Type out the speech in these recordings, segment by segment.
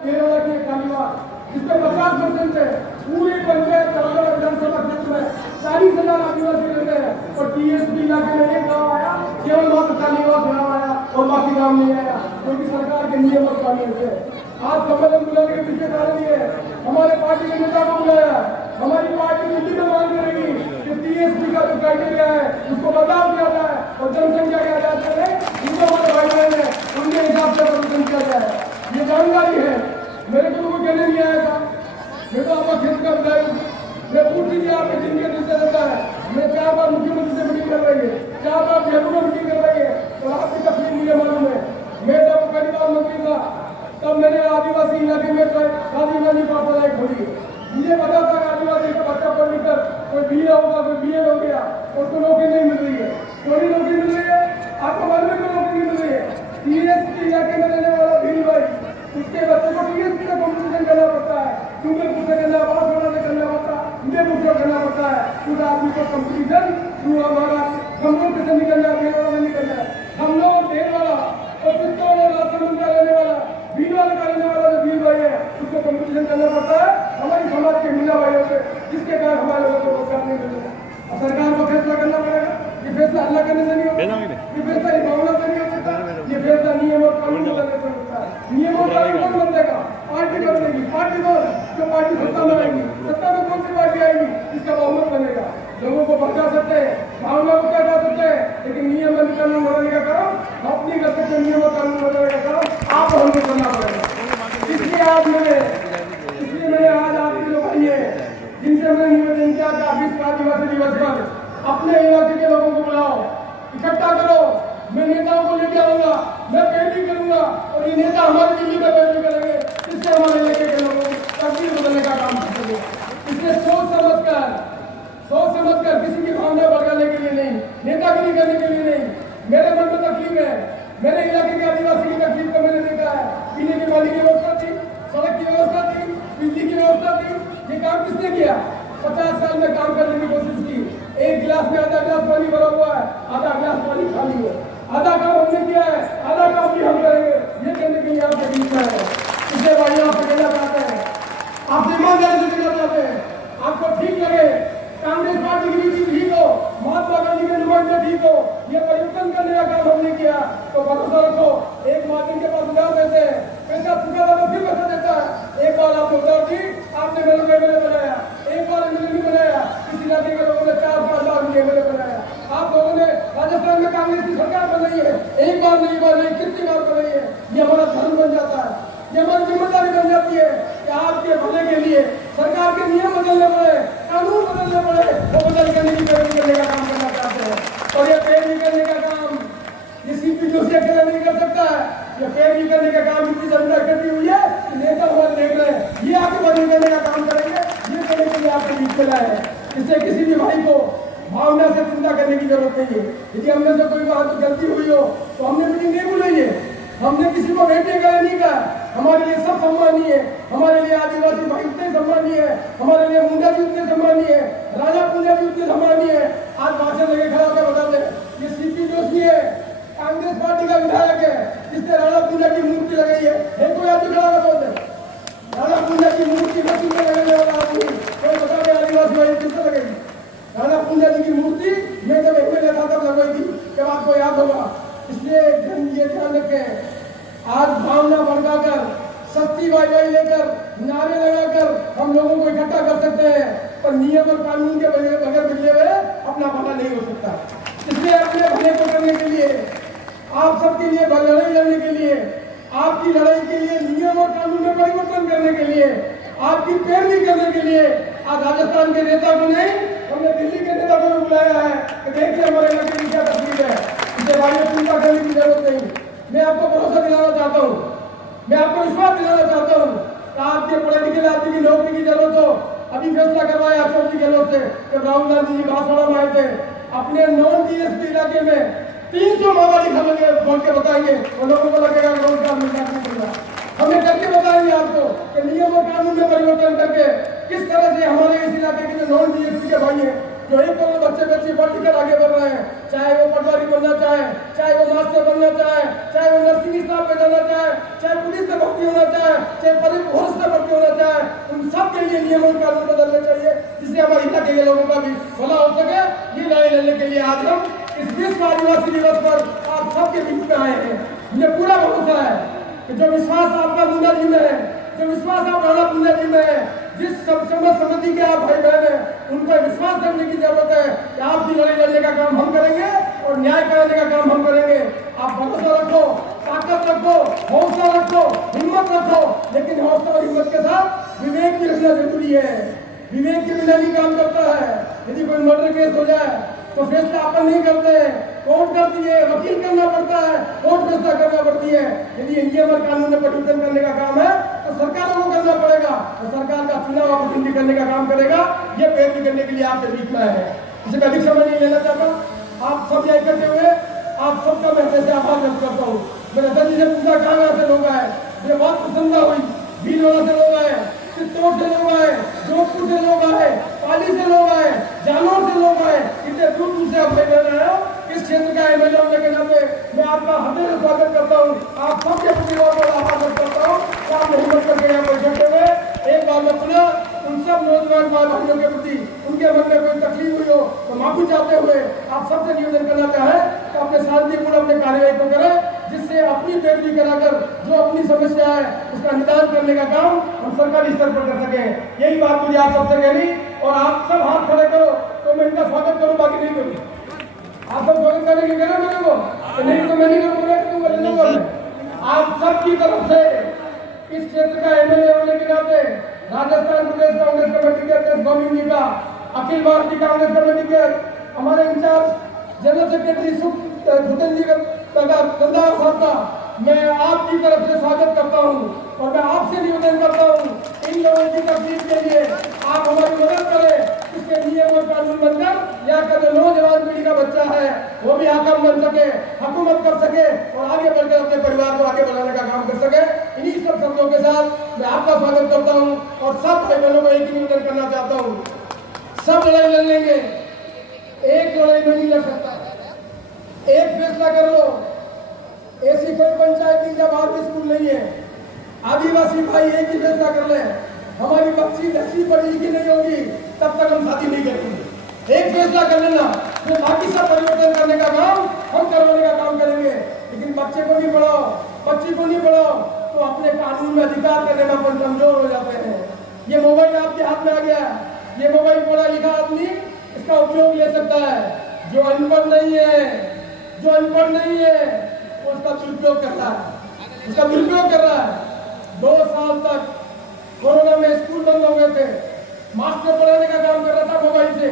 जिसमें 50% है पूरे पंचायत विधानसभा क्षेत्र में 40,000 आदिवासी रहते हैं और टीएसपी इलाके में एक गाँव आया, केवल मात्र कालीवास गाँव आया और बाकी गाँव नहीं आया, क्योंकि सरकार के नियम और कानून से। आज सम्मेलन बुलाने के पीछे कारण ये है, हमारे पार्टी के नेता को बुलाया, हमारी पार्टी नीति में मांग करेगी कि टीएसपी का जो क्राइटेरिया है उसको बदलाव किया जाए और जनसंख्या के आधार पर जिनको हमारे भाई बहन है उनके हिसाब से प्रदर्शन किया जाए। ये जानकारी है, मेरे को तो कोई कहने नहीं आया था, मैं तो आपका क्षेत्र का विधायक हूँ, मैं पूछ लीजिए आपके दिन के दिन से रहता है, मैं 4 बार मुख्यमंत्री से मीटिंग कर रही है, 4 बार जयपुर में मीटिंग कर रही है और आपकी तकलीफ मुझे मालूम है। मैं जब पहली बार मंत्री था तब मैंने आदिवासी इलाके में राजीव गांधी पाठशाला खोली। मुझे पता था कि आदिवासी का बच्चा पढ़ लिख कर कोई BA होगा, कोई BA हो गया, उसको नौकरी नहीं मिल रही है, कोई नौकरी मिल रही है, आपको मालूम है क्यों नौकरी मिल रही है? टीएसपी इलाके में रहने वाला भील भाई, उसके बच्चों को टीएसपी का कॉम्पिटिशन करना पड़ता है, क्योंकि पूछे करना बात होना से करना पड़ता है, मुझे पूछा करना पड़ता है, उस आदमी को कॉम्पिटिशन थ्रू हमारा हम लोग कैसे निकलना है, देर वाला निकलना है, हम लोग देर वाला और पिस्तौल और राशन का रहने वाला भील वाले का रहने वाला जो भील भाई है उसको कॉम्पिटिशन करना पड़ता है हमारी समाज के मीना भाइयों से, जिसके कारण हमारे लोगों को रोजगार नहीं मिल रहा। सरकार को फैसला करना पड़ेगा, ये फैसला अल्लाह करने से नहीं होता, ये फैसला भावना से नहीं हो सकता, ये फैसला नियम और कानून बदलने से होता है। नियम और कानून कौन बदलेगा? पार्टी बदलेगी। पार्टी कौन? जो पार्टी सत्ता में आएगी। सत्ता में कौन सी पार्टी आएगी? इसका बहुमत बनेगा। लोगों को भड़का सकते हैं, भावना को क्या कर सकते हैं, लेकिन नियम और कानून बदलने का काम हम नहीं कर सकते। नियम और कानून बदलने का काम आप हमको करना पड़ेगा। इसलिए आज मैंने आपके जो भाई है जिनसे मैंने निवेदन किया कि विश्व आदिवासी दिवस पर अपने इलाके के लोगों को बुलाओ, इकट्ठा करो, मैं नेताओं को लेके आऊंगा, मैं पैरवी करूंगा और ये नेता हमारी दिल्ली में पैरवी करेंगे, इससे हमारे इलाके के लोगों को तस्वीर बदलने का काम करेंगे। इसलिए सोच समझ कर किसी की भावना भड़काने के लिए नहीं, नेतागिरी करने के लिए नहीं। मेरे मन में तकलीफ है, मेरे इलाके के आदिवासी की तकलीफ को मैंने देखा है। पीने के पानी की व्यवस्था थी, सड़क की व्यवस्था थी, बिजली की व्यवस्था थी, ये काम किसने किया? 50 साल में काम करने की कोशिश की। एक गिलास में आधा गिलास पानी भरा हुआ है, आधा गिलास पानी खाली है। आधा काम हमने किया है, आधा काम भी हम करेंगे, ये कहने के लिए आपके बीच में है। इसलिए भाइयों आपसे कहना चाहते हैं, आप ईमानदारी से कहना चाहते हैं, आपको ठीक लगे कांग्रेस पार्टी की नीति ठीक हो, महात्मा गांधी के नुमाइंदे ठीक हो, ये परिवर्तन करने का काम हमने किया तो भरोसा रखो, एक बार इनके पास उधार देते हैं, पैसा चुका था तो फिर पैसा देता है। एक बार आपने उधार दी, आपने मेरे बनाया, एक बार नहीं बनाया, इस इलाके के लोगों ने 4-5 लाख MLA बनाया। आप लोगों ने राजस्थान में कांग्रेस की सरकार बनाई है, एक बार नहीं कितनी बार बनाई है। ये हमारा धर्म बन जाता है, ये हमारी जिम्मेदारी बन जाती है कि आपके भले के लिए सरकार के नियम बदलने पड़े, कानून बदलने पड़े, वो बदल करने की पैरवी करने का काम करना चाहते हैं। और ये पैरवी करने का काम ये CP जोशी अकेला नहीं कर सकता है। ये पैरवी करने का काम इतनी जनता इकट्ठी हुई है कि नेता हमारे देख रहे हैं, ये आगे पैरवी करने का काम करेंगे, ये करने के लिए आपके बीच में लाए हैं। इससे किसी भी भाई को भावना से चिंता करने की जरूरत नहीं है। यदि हमने से कोई बात गलती हुई हो तो हमने मीटिंग नहीं बुलाई है, हमने किसी को भेंटे गए नहीं कहा। हमारे लिए सब सम्मानीय है, हमारे लिए आदिवासी भाई उतने सम्मानीय है, हमारे लिए मुंडा जी उतने सम्मानीय है, राजा पूंजा जी उतने सम्मानीय है। आज भाषण लगे खड़ा होकर बता दे, ये CP जोशी है, कांग्रेस पार्टी का विधायक है, जिसने राजा पूंजा की मूर्ति लगाई है। कोई आदमी खड़ा होकर बोलते राजा पूंजा की मूर्ति में लगाने वाला आदमी कोई बता दे आदिवासी भाई किससे लगेगी? राजा पूंजा जी की मूर्ति मैं जब MLA था तब लगवाई थी, जब आपको याद होगा। इसलिए ये ध्यान रखें, आज भावना भड़काकर सस्ती वाई लेकर नारे लगाकर हम लोगों को इकट्ठा कर सकते हैं, पर नियम और कानून के बगैर बिगड़े हुए अपना भला नहीं हो सकता। इसलिए अपने भले को करने के लिए, आप सबके लिए लड़ाई लड़ने के लिए, आपकी लड़ाई के लिए, नियम और कानून में परिवर्तन करने के लिए, आपकी पैरवी करने के लिए आज राजस्थान के नेता को नहीं, हमने दिल्ली के नेता को भी बुलाया है कि देखिए हमारे इलाके की क्या तकलीफ है। इसे भाइयों चिंता करने की जरूरत नहीं। मैं आपको भरोसा दिलाना चाहता हूँ, मैं आपको विश्वास दिलाना चाहता हूँ कि आपके पॉलिटिकल आदमी की नौकरी की जरूरत हो। अभी फैसला करवाया अशोक जी गहलोत से जब राहुल गांधी जी बांसवाड़ा में आए थे, अपने नॉन TSP इलाके में 300 माओवादी खबरें बोल के बताएंगे, वो लोगों को लगेगा रोजगार मिलना नहीं मिलना। हमने करके बताएंगे आपको कि नियम और कानून में परिवर्तन करके किस तरह से हमारे इस इलाके के जो नॉन TSP के भाई हैं, जो 1 करोड़ बच्चे पढ़ लिख कर आगे बढ़ रहे हैं, चाहे वो पटवारी बनना चाहे, चाहे वो मास्टर बनना चाहे, चाहे वो नर्सिंग स्टाफ में जाना चाहे, चाहे पुलिस में भर्ती होना चाहे, चाहे पुलिस में भर्ती होना चाहे, उन सब के लिए नियम और कानून बदलने चाहिए जिससे हमारे इलाके के लोगों का भी भला हो सके। ये लड़ाई लड़ने के लिए आज हम इस विश्व आदिवासी दिवस पर आप सबके बीच में आए हैं। मुझे पूरा भरोसा है कि जो विश्वास आपका मुंडा जी में है, जो विश्वास आप राणा मुंडा जी में है, जिस समिति के आप भाई बहन हैं, उनका विश्वास करने की जरूरत है कि आपकी लड़ाई लड़ने का काम हम करेंगे और न्याय कराने का काम हम करेंगे। आप भरोसा रखो, ताकत रखो, हौसला रखो, हिम्मत रखो, लेकिन हौसला और हिम्मत के साथ विवेक भी रखना जरूरी है। विवेक के बिना नहीं काम करता है। यदि कोई मर्डर केस हो जाए तो फैसला अपन नहीं करते, कोर्ट करती है, वकील करना पड़ता है, कोर्ट फैसला करना पड़ती है। यदि नियम और कानून में परिवर्तन करने का काम है तो सरकारों को करना पड़ेगा और सरकार का चुनाव प्रतिनिधि करने का काम करेगा। ये पैरवी करने के लिए आपके बीच में है। इसे अधिक समय नहीं लेना चाहता। आप सब यह इकट्ठे हुए, आप सबका मैं जैसे आभार व्यक्त करता हूँ। मेरे सभी से पूछा कहाँ से लोग आए, मुझे बहुत प्रसन्नता हुई। भीलवाड़ा से लोग आए, चित्तौड़ से लोग आए, जोधपुर से लोग आए, पाली से लोग आए, जालौर से लोग आए, इतने दूर दूर से आप भाई बहन आए हो। इस क्षेत्र का एमएलए होने के नाते मैं आपका हृदय से स्वागत करता हूँ। आप सबके प्रति बहुत आभार व्यक्त करता हूँ। आप हिम्मत करके यहाँ पर जुटे हुए। एक बार मैं पुनः उन सब नौजवान भाइयों के प्रति उनके मन में कोई तकलीफ हुई हो तो माफी चाहते हुए आप सबसे निवेदन करना चाहें कि अपने शांतिपूर्ण अपने कार्यवाही को करें, जिससे अपनी पैरवी कराकर जो अपनी समस्या है उसका निदान करने का काम हम सरकारी स्तर पर कर सकें। यही बात मुझे आप सबसे कहनी। और आप सब हाथ खड़े करो तो मैं इनका स्वागत करूँ, बाकी नहीं करूँ। आप सब स्वागत करने की कहना मेरे को, नहीं तो मैं नहीं करूँगा। आप सबकी तरफ से इस क्षेत्र का एमएलए होने के नाते राजस्थान प्रदेश कांग्रेस कमेटी के अध्यक्ष गोविंद जी का, अखिल भारतीय कांग्रेस कमेटी के हमारे इंचार्ज जनरल सेक्रेटरी भूपेंद्र जी का साहब का मैं आपकी तरफ से स्वागत करता हूं। और मैं आपसे निवेदन करता हूं, इन लोगों की तकलीफ के लिए आप हमारी मदद करें। इसके नियम और कानून बनकर यहाँ का जो नौजवान पीढ़ी का बच्चा है वो भी हाकिम बन सके, हुकूमत कर सके और आगे बढ़कर अपने परिवार को आगे बढ़ाने का काम कर सके। इन्हीं सब शब्दों के साथ मैं आपका स्वागत करता हूँ और सब भाई बहनों को एक ही निवेदन करना चाहता हूँ, सब लड़ाई लड़ लेंगे, एक लड़ाई में नहीं लड़ सकता। एक फैसला कर लो, ऐसी कोई पंचायत नहीं जब आर्मी स्कूल नहीं है, आदिवासी भाई एक ही फैसला कर ले, हमारी बच्ची दक्षी पढ़ी लिखी नहीं होगी तब तक हम शादी नहीं करेंगे। एक फैसला कर लेना, फिर बाकी सब परिवर्तन करने का काम हम करवाने का काम करेंगे। लेकिन बच्चे को नहीं पढ़ाओ, बच्ची को नहीं पढ़ाओ तो अपने कानून में अधिकार करने में अपन कमजोर हो जाते हैं। ये मोबाइल आपके हाथ में आ गया, ये मोबाइल पढ़ा लिखा आदमी इसका उपयोग ले सकता है। जो अनपढ़ नहीं है, जो अनपढ़ नहीं है वो उसका दुरुपयोग कर रहा है, उसका दुरुपयोग कर रहा है। 2 साल तक कोरोना में स्कूल बंद हो गए थे, मास्टर पढ़ाने का काम कर रहा था मोबाइल से।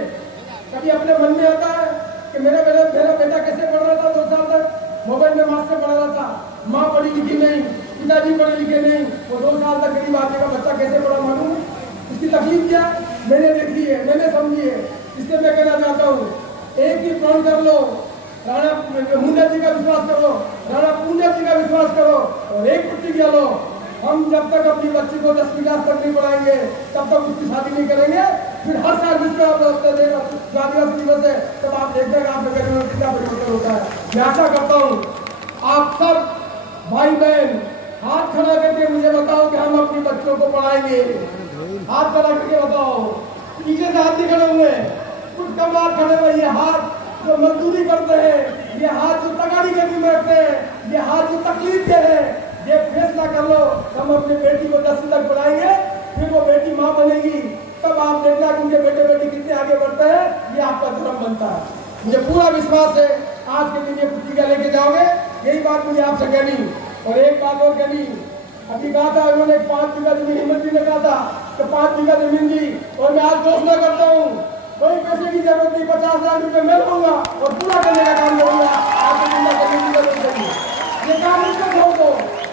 कभी अपने मन में आता है कि मेरा बेटा कैसे पढ़ रहा था 2 साल तक मोबाइल में मास्टर पढ़ा रहा था, माँ पढ़ी लिखी नहीं, पिताजी पढ़े लिखे नहीं, वो 2 साल तक गरीब आदमी का बच्चा कैसे पढ़ा मालूम? इसकी तकलीफ क्या मैंने देखी है, मैंने समझी है। इसलिए मैं कहना चाहता हूँ, एक ही प्रण कर लो, राणा मुंडा जी का विश्वास करो, राणा पूंजा जी का विश्वास करो और एक प्रतिज्ञा लो, हम जब तक अपनी बच्ची को 10वीं क्लास तक नहीं पढ़ाएंगे तब तक उसकी शादी नहीं करेंगे। फिर हर साल विश्व आदिवासी दिवस है तब आप देखते हैं आपके घर में कितना परिवर्तन होता है। मैं आशा करता हूँ आप सब भाई बहन हाथ खड़ा करके मुझे बताओ कि हम अपनी बच्चों को पढ़ाएंगे। हाथ खड़ा करके बताओ, पीछे से हाथ नहीं खड़े हुए, कुछ कम हाथ खड़े हुए। ये हाथ जो मजदूरी करते हैं, ये हाथ जो तगाड़ी करके में रखते हैं, ये हाथ जो तकलीफ के हैं, ये फैसला कर लो हम अपनी बेटी को 10वीं तक पढ़ाएंगे, फिर वो बेटी माँ बनेगी, तब आप देखना कि उनके बेटे बेटी कितने आगे बढ़ते हैं। ये आपका धर्म बनता है। मुझे पूरा विश्वास है आज के दिन ये प्रतिज्ञा लेके जाओगे। यही बात मुझे आपसे कहनी। और एक बात और कहनी, अभी कहा था उन्होंने 5 बीघा जमीन, हिम्मत जी ने कहा था तो 5 बीघा जमीन दी और मैं आज घोषणा करता हूँ कोई पैसे की जरूरत नहीं, 50,000 रुपये मैं लूंगा और पूरा करने का काम करूंगा। आपको चिंता करने की जरूरत नहीं, ये काम मुझसे छोड़ दो,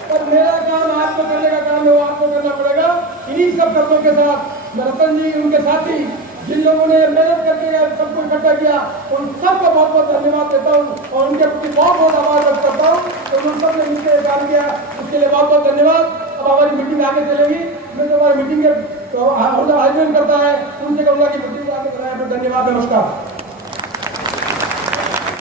पर मेरा काम आपको करने का काम है वो आपको करना पड़ेगा। इन्हीं सब शब्दों के साथ रतन जी उनके साथी जिन लोगों ने मेहनत करके सबको इकट्ठा किया उन सबको बहुत बहुत धन्यवाद देता हूँ और उनके प्रति बहुत बहुत आभार व्यक्त करता हूँ। तो उन सब ने मिलकर काम किया, उसके लिए बहुत बहुत धन्यवाद। अब हमारी मीटिंग आगे चलेगी, मैं तो हमारी मीटिंग के आयोजन करता है उनसे कहूँगा कि मीटिंग आगे बढ़ाएं। धन्यवाद, नमस्कार।